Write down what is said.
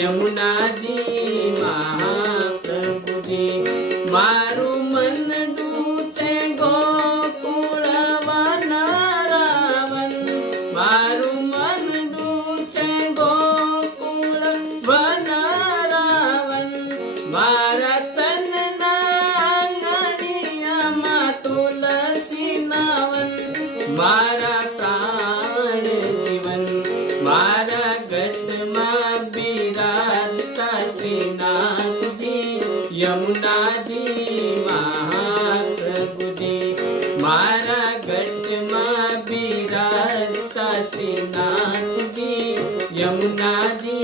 यमुनाजी महाप्रभुजी मारू मन डूचे गोकुल वनरावन मारू मन डूचे गोकुल वनरावन मारा तन नांगणिया मा तुलसी नावन मारा प्राण जीवन मारा गट मा बिराजता श्रीनाथ जी यमुना जी महाप्रभुजी मारा गट मा बिराजता श्रीनाथ जी यमुना जी